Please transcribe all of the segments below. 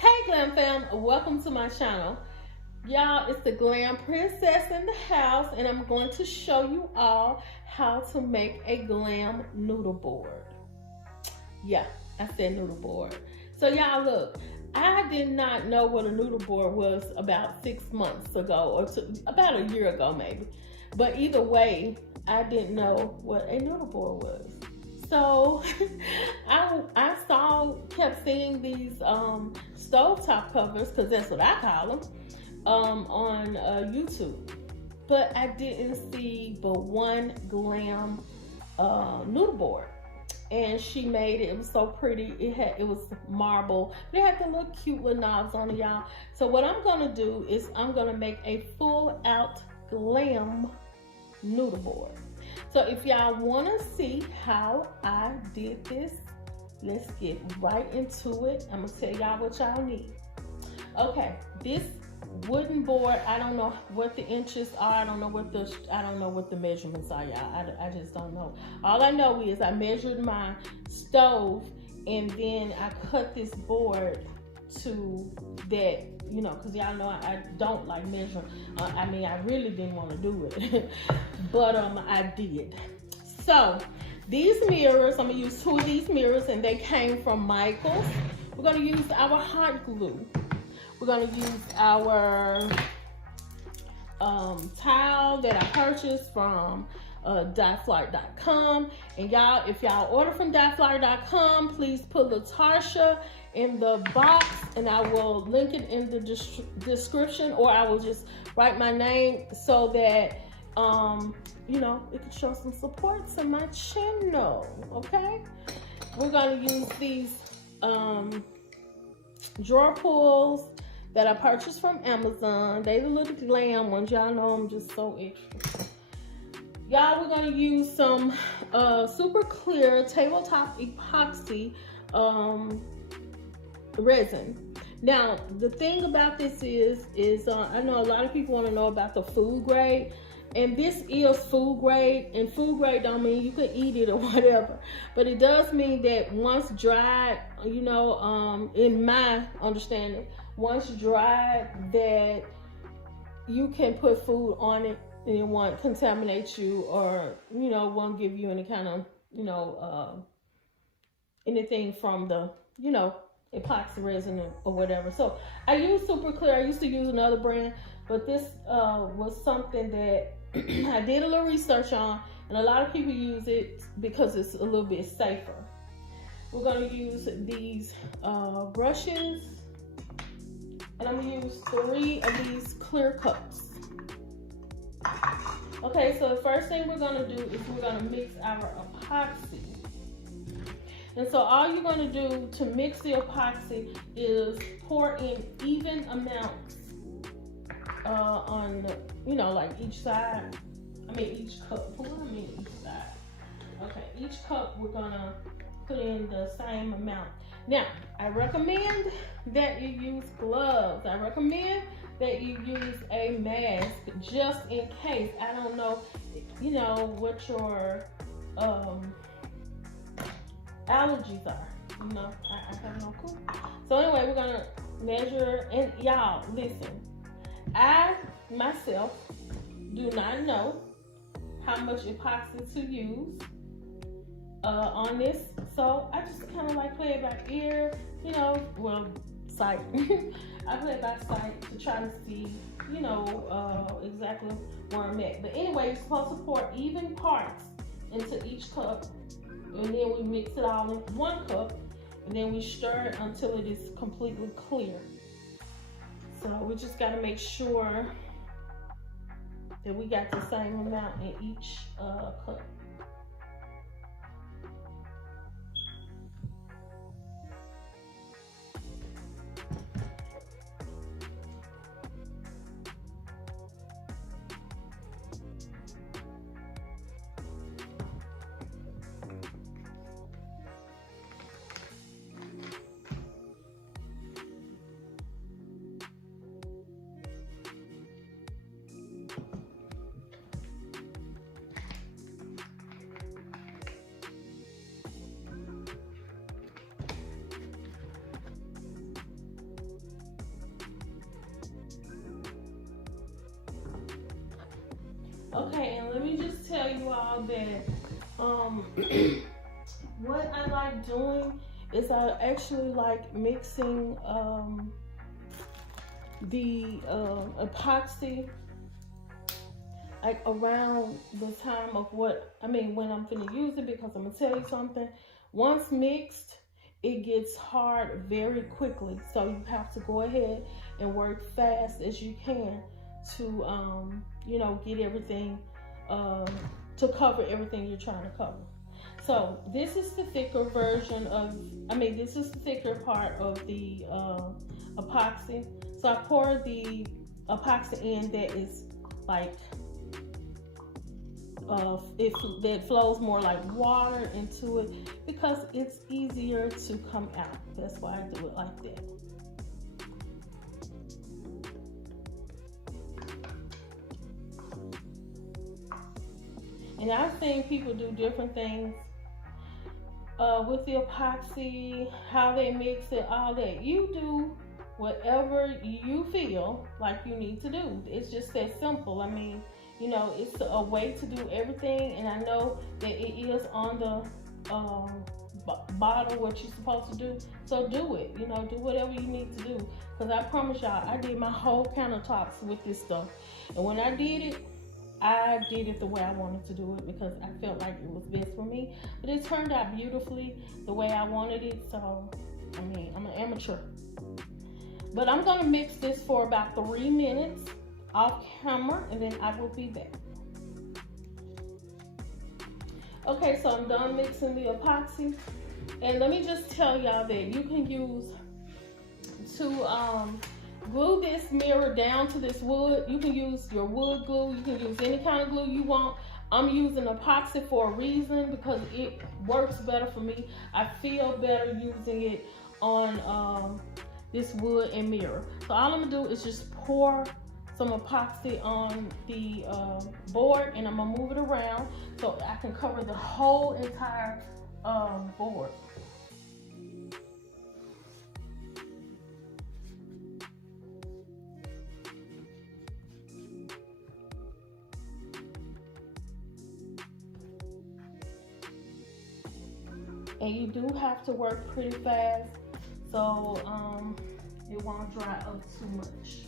Hey Glam fam, welcome to my channel. Y'all, it's the Glam princess in the house, and I'm going to show you all how to make a glam noodle board. Yeah, I said noodle board. So y'all look, I did not know what a noodle board was about 6 months ago, or about a year ago maybe. But either way, I didn't know what a noodle board was. So I kept seeing these stovetop covers, because that's what I call them, on YouTube. But I didn't see but one Glam noodle board. And she made it. It was so pretty. It was marble. It had the little cute little knobs on it, y'all. So what I'm gonna do is I'm gonna make a full out Glam noodle board. So if y'all want to see how I did this, let's get right into it. I'm gonna tell y'all what y'all need. Okay, this wooden board, I don't know what the inches are. I don't know what the measurements are, y'all. I just don't know. All I know is I measured my stove, and then I cut this board to that, you know, because y'all know I don't like measuring. I mean, I really didn't want to do it, but I did. So these mirrors, I'm gonna use 2 of these mirrors, and they came from Michael's. We're gonna use our hot glue. We're gonna use our towel that I purchased from diflart.com. And y'all, if y'all order from diflart.com, please put Latasha in the box, and I will link it in the description, or I will just write my name so that you know, it can show some support to my channel. Okay, we're gonna use these drawer pulls that I purchased from Amazon. They the little Glam ones. Y'all know I'm just so extra. Y'all, we're gonna use some super clear tabletop epoxy resin. Now, the thing about this is I know a lot of people want to know about the food grade, and this is food grade, and food grade don't mean you can eat it or whatever, but it does mean that once dried, you know, in my understanding, once dried, that you can put food on it and it won't contaminate you, or, you know, won't give you any kind of, you know, anything from the, you know, epoxy resin or whatever. So I use super clear. I used to use another brand, but this was something that I did a little research on, and a lot of people use it because it's a little bit safer. We're going to use these brushes, and I'm going to use 3 of these clear cups. Okay, so the first thing we're going to do is we're going to mix our epoxy. And so all you're going to do to mix the epoxy is pour in even amounts on the, you know, like each side. I mean each cup. What do I mean each side? Okay, each cup we're going to put in the same amount. Now, I recommend that you use gloves. I recommend that you use a mask just in case. I don't know, you know, what your allergies are. You know, I have no clue. So anyway, we're gonna measure, and y'all listen, I myself do not know how much epoxy to use on this, so I just kind of like play it by ear, you know, well, sight. I play it by sight to try to see, you know, exactly where I'm at. But anyway, you're supposed to pour even parts into each cup, and then we mix it all in 1 cup, and then we stir it until it is completely clear. So we just got to make sure that we got the same amount in each cup. Okay, and let me just tell you all that what I like doing is I actually like mixing the epoxy like around the time of when I'm gonna use it, because I'm gonna tell you something. Once mixed, it gets hard very quickly. So you have to go ahead and work fast as you can to get everything to cover everything you're trying to cover. So this is the thicker version of, this is the thicker part of the epoxy. So I pour the epoxy in that is like that flows more like water into it, because it's easier to come out. That's why I do it like that. And I've seen people do different things with the epoxy, how they mix it, all that. You do whatever you feel like you need to do. It's just that simple. It's a way to do everything, and I know that it is on the bottle what you're supposed to do. So do it. Do whatever you need to do. Because I promise y'all, I did my whole countertops with this stuff, and when I did it the way I wanted to do it, because I felt like it was best for me. But it turned out beautifully the way I wanted it. So, I'm an amateur. But I'm going to mix this for about 3 minutes off camera, and then I will be back. Okay, so I'm done mixing the epoxy. And let me just tell y'all that you can use to glue this mirror down to this wood. You can use your wood glue. You can use any kind of glue you want. I'm using epoxy for a reason, because it works better for me. I feel better using it on this wood and mirror. So all I'm gonna do is just pour some epoxy on the board, and I'm gonna move it around so I can cover the whole entire board. And you do have to work pretty fast, so it won't dry up too much.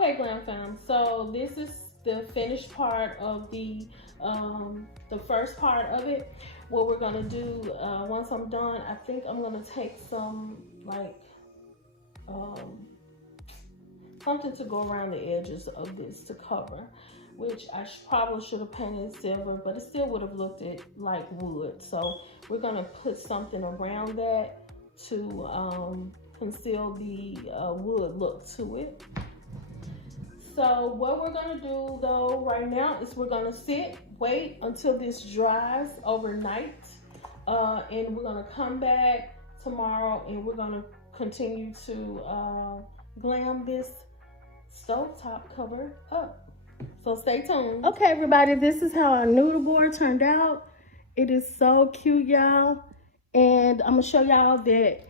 Okay, Glam fam. So this is the finished part of the first part of it. What we're gonna do once I'm done, I think I'm gonna take some like something to go around the edges of this to cover, which I probably should have painted silver, but it still would have looked like wood. So we're gonna put something around that to conceal the wood look to it. So what we're gonna do though right now is we're gonna wait until this dries overnight, and we're gonna come back tomorrow and we're gonna continue to glam this stovetop cover up. So stay tuned. Okay, everybody, this is how our noodle board turned out. It is so cute, y'all, and I'm gonna show y'all that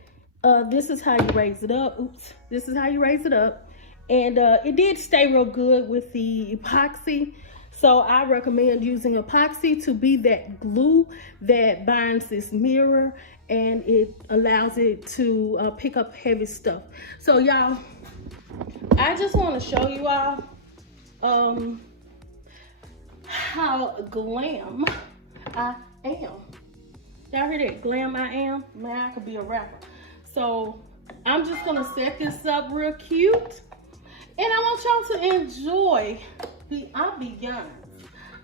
this is how you raise it up. Oops, this is how you raise it up. And it did stay real good with the epoxy. So I recommend using epoxy to be that glue that binds this mirror, and it allows it to pick up heavy stuff. So y'all, I just want to show you all how glam I am. Y'all hear that? Glam I am? Man, I could be a rapper. So I'm just gonna set this up real cute. And I want y'all to enjoy the ambiance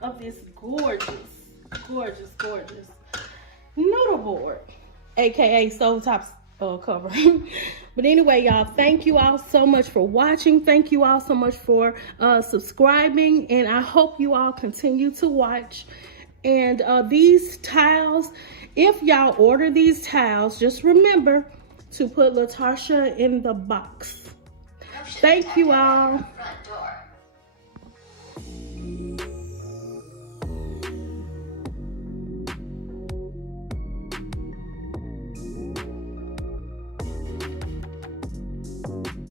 of this gorgeous, gorgeous, gorgeous noodle board, aka stovetop cover. But anyway, y'all, thank you all so much for watching. Thank you all so much for subscribing, and I hope you all continue to watch. And these tiles, if y'all order these tiles, just remember to put Latasha in the box. Thank you all.